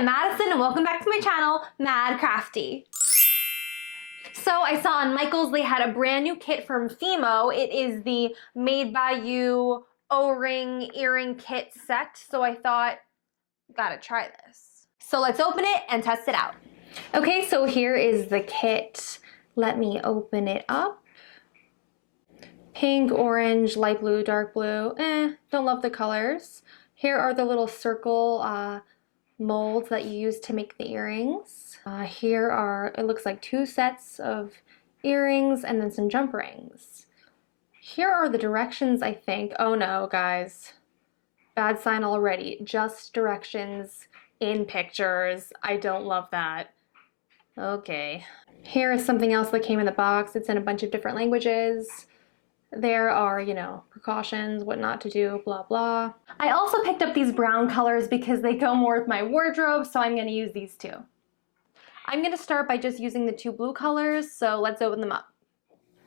I'm Madison and welcome back to my channel, Mad Crafty. So I saw on Michaels they had a brand new kit from FIMO. It is the Made by You O-ring earring kit set. So I thought, gotta try this. So let's open it and test it out. Okay, so here is the kit. Let me open it up. Pink, orange, light blue, dark blue. Don't love the colors. Here are the little circle molds that you use to make the earrings. Here are, it looks like 2 sets of earrings and then some jump rings. Here are the directions, I think. Oh no, guys. Bad sign already. Just directions in pictures. I don't love that. Okay. Here is something else that came in the box. It's in a bunch of different languages. There are, you know, precautions, what not to do, blah, blah. I also picked up these brown colors because they go more with my wardrobe, so I'm gonna use these too. I'm gonna start by just using the 2 blue colors, so let's open them up.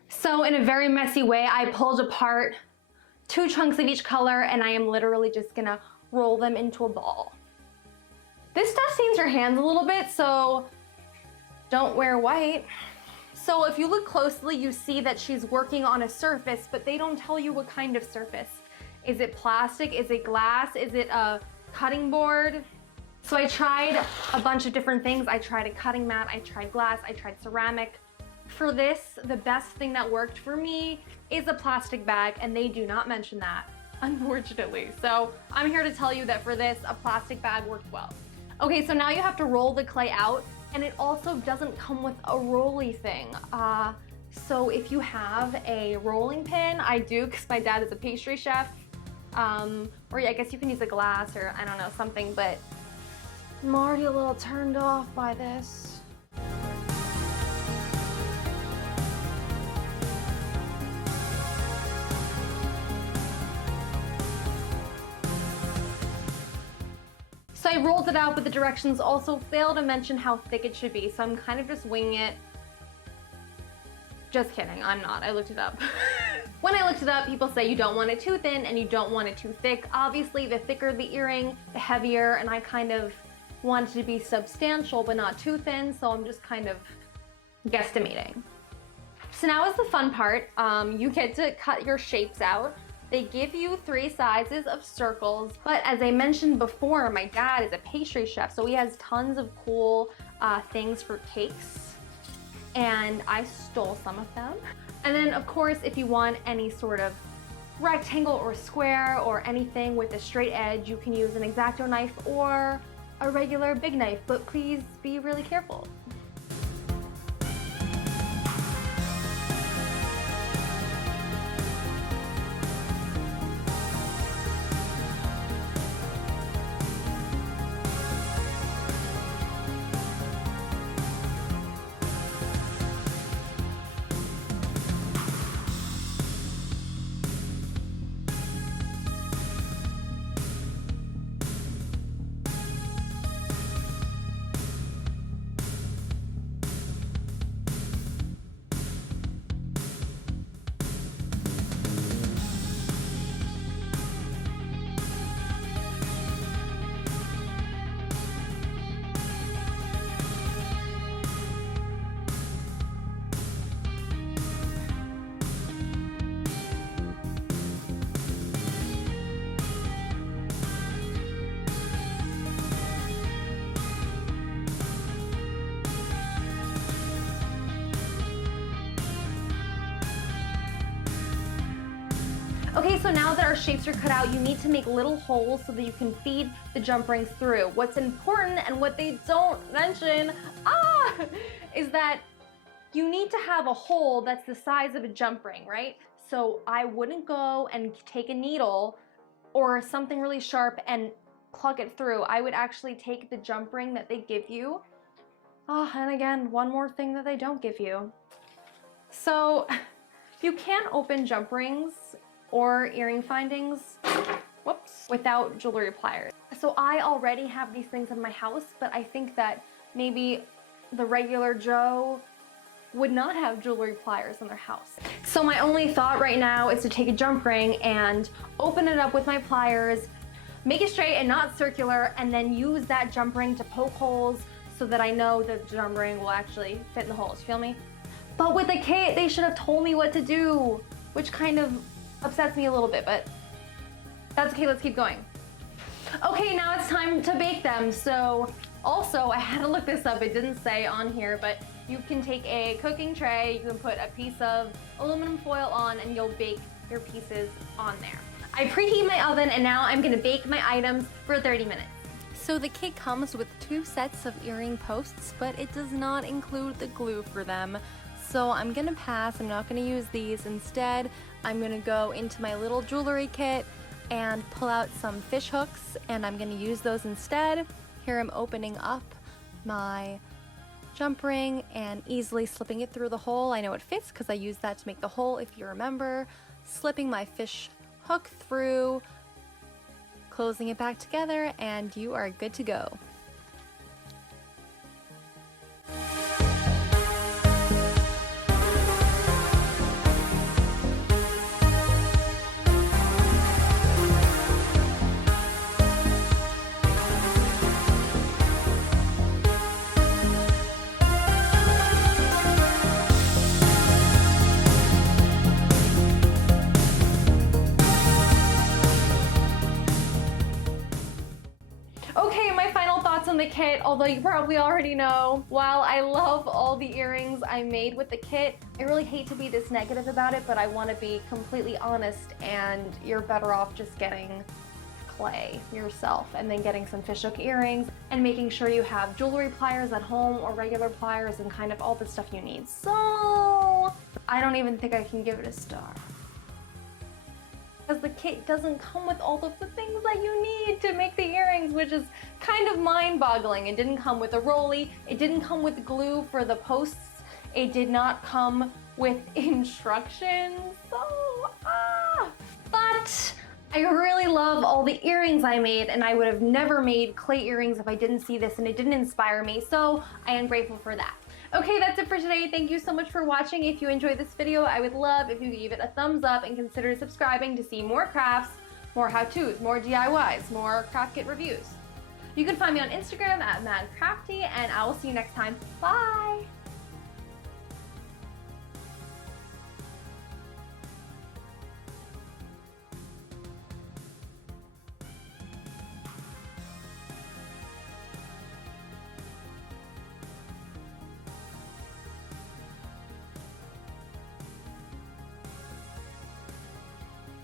So in a very messy way, I pulled apart 2 chunks of each color and I am literally just gonna roll them into a ball. This stuff stains your hands a little bit, so don't wear white. So if you look closely, you see that she's working on a surface, but they don't tell you what kind of surface. Is it plastic? Is it glass? Is it a cutting board? So I tried a bunch of different things. I tried a cutting mat, I tried glass, I tried ceramic. For this, the best thing that worked for me is a plastic bag, and they do not mention that, unfortunately. So I'm here to tell you that for this, a plastic bag worked well. Okay, so now you have to roll the clay out. And it also doesn't come with a rolly thing. So if you have a rolling pin, I do because my dad is a pastry chef, or yeah, I guess you can use a glass or I don't know, something, but I'm already a little turned off by this. So I rolled it out, but the directions also fail to mention how thick it should be. So I'm kind of just winging it. Just kidding, I'm not, I looked it up. When I looked it up, people say you don't want it too thin and you don't want it too thick. Obviously, the thicker the earring, the heavier, and I kind of wanted it to be substantial, but not too thin. So I'm just kind of guesstimating. So now is the fun part. You get to cut your shapes out. They give you 3 sizes of circles, but as I mentioned before, my dad is a pastry chef, so he has tons of cool things for cakes, and I stole some of them. And then, of course, if you want any sort of rectangle or square or anything with a straight edge, you can use an X-Acto knife or a regular big knife, but please be really careful. Okay, so now that our shapes are cut out, you need to make little holes so that you can feed the jump rings through. What's important and what they don't mention, is that you need to have a hole that's the size of a jump ring, right? So I wouldn't go and take a needle or something really sharp and plug it through. I would actually take the jump ring that they give you. And again, one more thing that they don't give you. So you can't open jump rings or earring findings, whoops, without jewelry pliers. So I already have these things in my house, but I think that maybe the regular Joe would not have jewelry pliers in their house. So my only thought right now is to take a jump ring and open it up with my pliers, make it straight and not circular, and then use that jump ring to poke holes so that I know the jump ring will actually fit in the holes, you feel me? But with the kit, they should have told me what to do, which kind of upsets me a little bit, but that's okay, let's keep going. Okay, now it's time to bake them. So also, I had to look this up, it didn't say on here, but you can take a cooking tray, you can put a piece of aluminum foil on, and you'll bake your pieces on there. I preheat my oven, and now I'm gonna bake my items for 30 minutes. So the kit comes with 2 sets of earring posts, but it does not include the glue for them. So I'm gonna pass, I'm not gonna use these. Instead, I'm gonna go into my little jewelry kit and pull out some fish hooks, and I'm gonna use those instead. Here I'm opening up my jump ring and easily slipping it through the hole. I know it fits because I used that to make the hole, if you remember. Slipping my fish hook through, closing it back together, and you are good to go. Okay, my final thoughts on the kit, although you probably already know, while I love all the earrings I made with the kit, I really hate to be this negative about it, but I want to be completely honest, and you're better off just getting clay yourself and then getting some fishhook earrings and making sure you have jewelry pliers at home or regular pliers and kind of all the stuff you need. So I don't even think I can give it a star, because the kit doesn't come with all of the things that you need to make the earrings, which is kind of mind-boggling. It didn't come with a rolly, it didn't come with glue for the posts, it did not come with instructions, but I really love all the earrings I made, and I would have never made clay earrings if I didn't see this and it didn't inspire me, so I am grateful for that. Okay, that's it for today. Thank you so much for watching. If you enjoyed this video, I would love if you gave it a thumbs up and consider subscribing to see more crafts, more how-tos, more DIYs, more craft kit reviews. You can find me on Instagram at madcrafty, and I will see you next time. Bye!